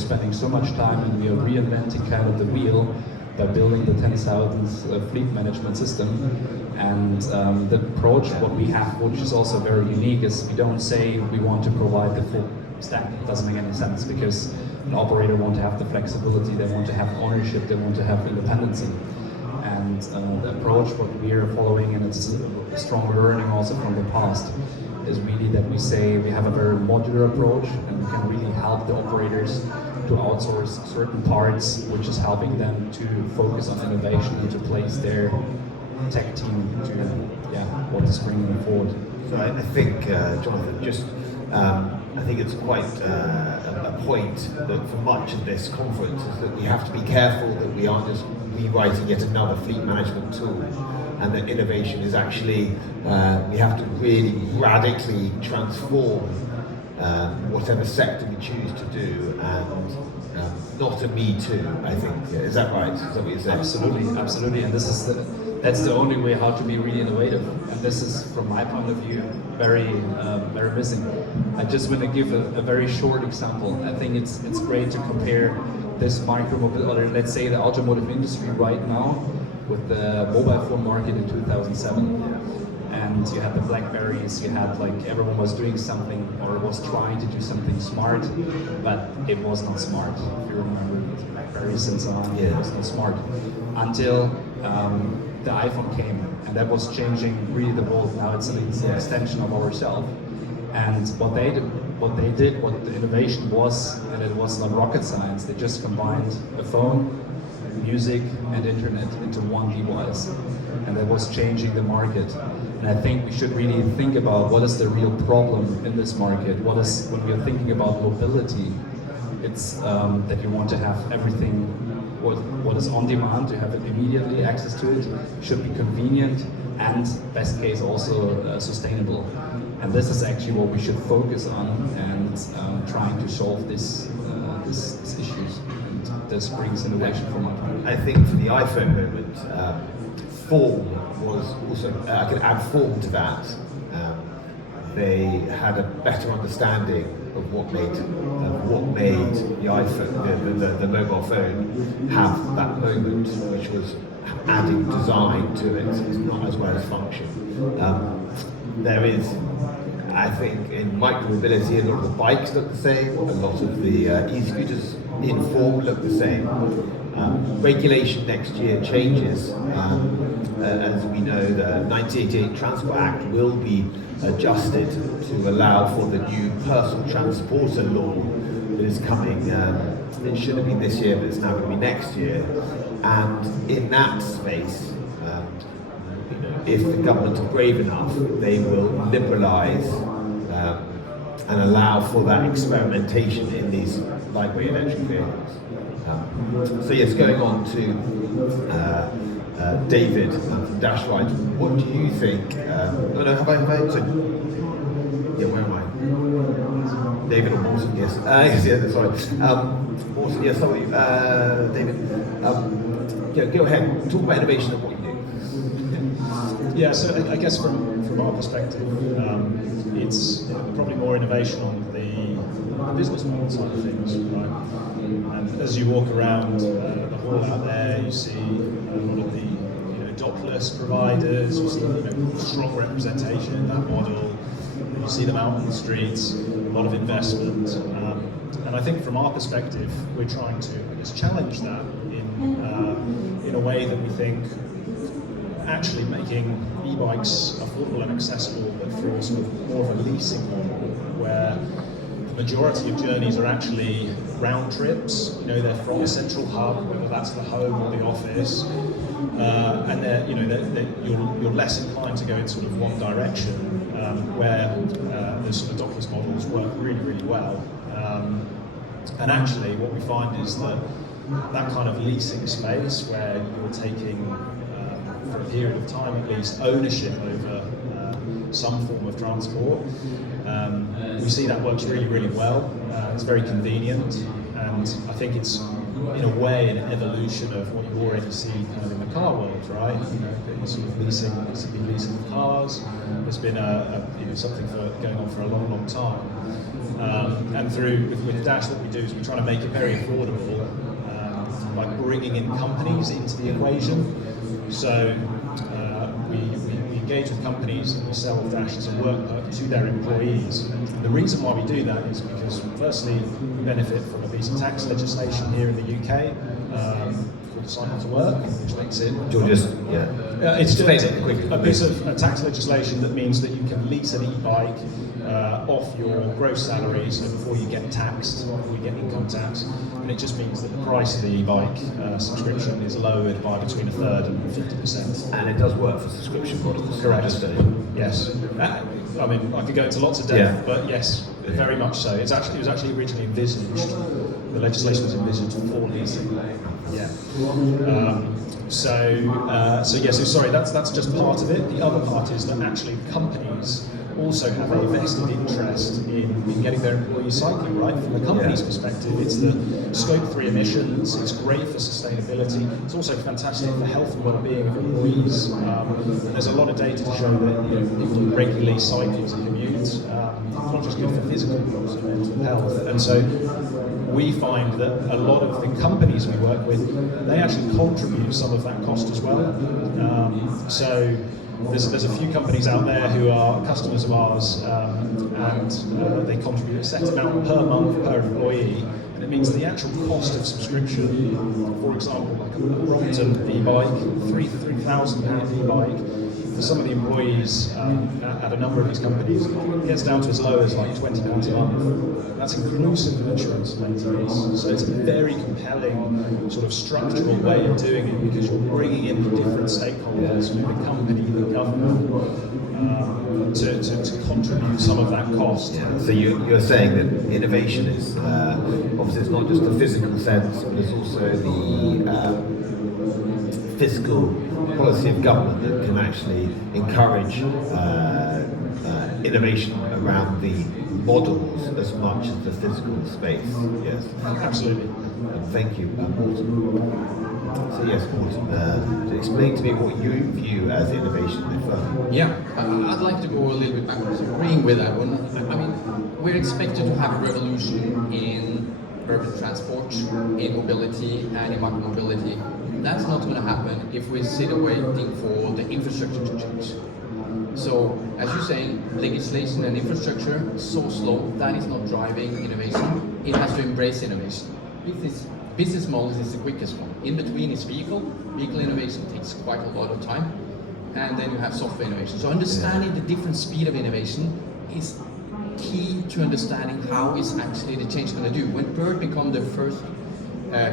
spending so much time and we are reinventing kind of the wheel by building the 10,000th fleet management system. And the approach, what we have, which is also very unique, is we don't say we want to provide the full stack. It doesn't make any sense, because an operator wants to have the flexibility, they want to have ownership, they want to have independency. And the approach what we are following, and it's a strong learning also from the past, is really that we say we have a very modular approach, and we can really help the operators to outsource certain parts, which is helping them to focus on innovation and to place their tech team to what is bringing them forward. So I think, Jonathan, just I think it's quite a point that for much of this conference is that we have to be careful that we aren't just rewriting yet another fleet management tool, and that innovation is actually, we have to really radically transform whatever sector we choose to do, and not a me too, I think. Is that right? Is that what you're saying? Absolutely, absolutely. And that's the only way how to be really innovative. And this is, from my point of view, very missing. I just want to give a very short example. I think it's great to compare this micromobility, or let's say the automotive industry right now, with the mobile phone market in 2007. And you had the Blackberries, you had like everyone was doing something or was trying to do something smart, but it was not smart. If you remember the Blackberries and so on, it was not smart. Until the iPhone came, and that was changing really the world. Now it's an extension of ourselves. And what the innovation was, and it was not rocket science, they just combined a phone, music and internet into one device, and that was changing the market. And I think we should really think about what is the real problem in this market. When we are thinking about mobility, it's that you want to have everything what is on demand, to have it immediately, access to it, should be convenient, and best case also sustainable. And this is actually what we should focus on, and trying to solve these issues. And this brings innovation from my point. I think for the iPhone moment, form was also, I can add form to that. They had a better understanding of what made the iPhone, the mobile phone, have that moment, which was adding design to it, it's not as well as function. There is, I think, in micromobility, a lot of the bikes look the same, a lot of the e-scooters in form look the same. Regulation next year changes. As we know, the 1988 Transport Act will be adjusted to allow for the new personal transporter law that is coming. It should have been this year, but it's now going to be next year. And in that space, if the government are brave enough, they will liberalise and allow for that experimentation in these lightweight electric vehicles. So yes, going on to David from Dash Ride, what do you think? Where am I? David or Morton? Yes. Yes. Sorry. Morton. Yes. Sorry. David. Go ahead. Talk about innovation and what you do. Yeah. So I guess from our perspective, it's probably more innovation on the business model side of things, right? And as you walk around the hall out there, you see a lot of the Dopplerless providers. You see strong representation in that model. You see them out on the streets. A lot of investment, and I think from our perspective, we're trying to challenge that in a way that we think actually making e-bikes affordable and accessible, but through sort of more of a leasing model where the majority of journeys are actually round trips. They're from a central hub, whether that's the home or the office, and you're less inclined to go in sort of one direction, where the sort of Dopplerless models work really, really well. And actually, what we find is that kind of leasing space, where you're taking, for a period of time at least, ownership over some form of transport. We see that works really, really well. It's very convenient, And I think it's, in a way, an evolution of what you already see kind of in the car world, right? You know, the sort of leasing of cars. There's been something going on for a long, long time. And with Dash, what we do is we try to make it very affordable by bringing in companies into the equation. So we engage with companies and we sell Dash as a work perk to their employees. And the reason why we do that is because, firstly, we benefit from a piece of tax legislation here in the UK called the Cycle to Work, which makes it... it's just a piece of tax legislation that means that you can lease an e-bike off your gross salary, so before you get taxed, before you get income tax, and it just means that the price of the e-bike subscription is lowered by between a third and 50%. And it does work for subscription models. Correct. Yes. I mean, I could go into lots of depth, but yes, very much so. It was actually originally envisaged. The legislation was envisaged for leasing. Yeah. Sorry, that's just part of it. The other part is that actually companies also have a vested interest in getting their employees cycling, right? From the company's perspective, it's the Scope 3 emissions, it's great for sustainability, it's also fantastic for health and well-being of employees. And there's a lot of data to show that people who regularly cycle to commute, it's not just good for physical but also mental health. And so we find that a lot of the companies we work with, they actually contribute some of that cost as well. So there's a few companies out there who are customers of ours, and they contribute a set amount per month per employee, and it means the actual cost of subscription, for example, like a Brompton e-bike, £3,000 e-bike, for some of the employees at a number of these companies, it gets down to as low as like £20 a month. That's inclusive of insurance and maintenance. So it's a very compelling sort of structural way of doing it, because you're bringing in the different stakeholders, the company, the government, to contribute some of that cost. Yeah. So you're saying that innovation is obviously it's not just the physical sense, but it's also the fiscal policy of government that can actually encourage innovation around the models as much as the physical space. Yes, absolutely. Thank you, Morten. So yes, Morten, to explain to me what you view as innovation in the firm. Yeah, I'd like to go a little bit backwards, agreeing with that one. I mean, we're expected to have a revolution in urban transport, in mobility, and in micromobility. That's not going to happen if we sit waiting for the infrastructure to change. So, as you're saying, legislation and infrastructure so slow, that is not driving innovation. It has to embrace innovation. Business models is the quickest one. In between is vehicle. Vehicle innovation takes quite a lot of time. And then you have software innovation. So understanding the different speed of innovation is key to understanding how is actually the change going to do. When Bird became the first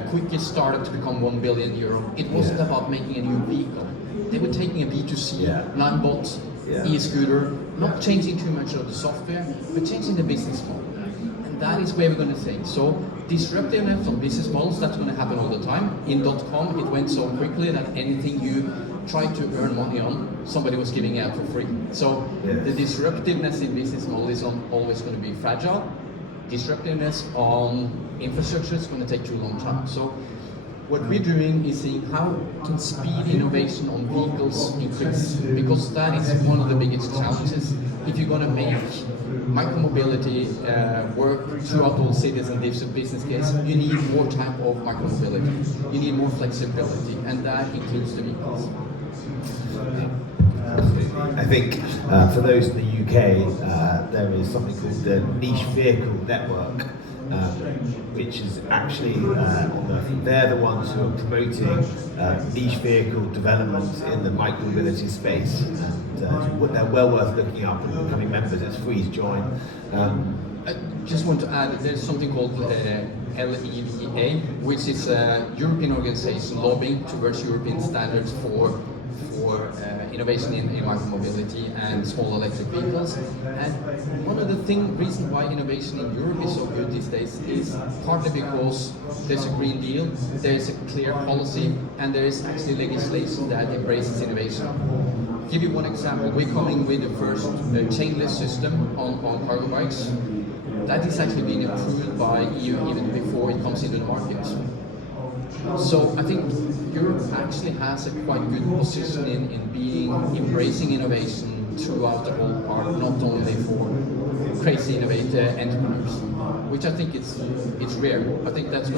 quickest startup to become €1 billion, it wasn't about making a new vehicle. They were taking a B2C, non-bot, e-scooter, not changing too much of the software, but changing the business model. And that is where we're going to think. So disruptiveness on business models, that's going to happen all the time. In .com, it went so quickly that anything you tried to earn money on, somebody was giving out for free. So the disruptiveness in business model is always going to be fragile. Disruptiveness on infrastructure is going to take too long time. So what we're doing is seeing how can speed innovation on vehicles increase, because that is one of the biggest challenges. If you're going to make micromobility work throughout all cities and different business cases, you need more type of micromobility. You need more flexibility, and that includes the vehicles. I think for those in the UK, there is something called the Niche Vehicle Network, which is actually they're the ones who are promoting niche vehicle development in the micromobility space, and they're well worth looking up and becoming members. It's free to join. I just want to add, there's something called LEVA, which is a European organization lobbying towards European standards for innovation in micromobility and small electric vehicles. And one of the reason why innovation in Europe is so good these days is partly because there's a Green Deal, there's a clear policy, and there is actually legislation that embraces innovation. I'll give you one example. We're coming with the first chainless system on cargo bikes. that is actually being approved by EU even before it comes into the market. So I think Europe actually has a quite good position in being embracing innovation throughout the whole part, not only for crazy innovator entrepreneurs, which I think it's rare. I think that's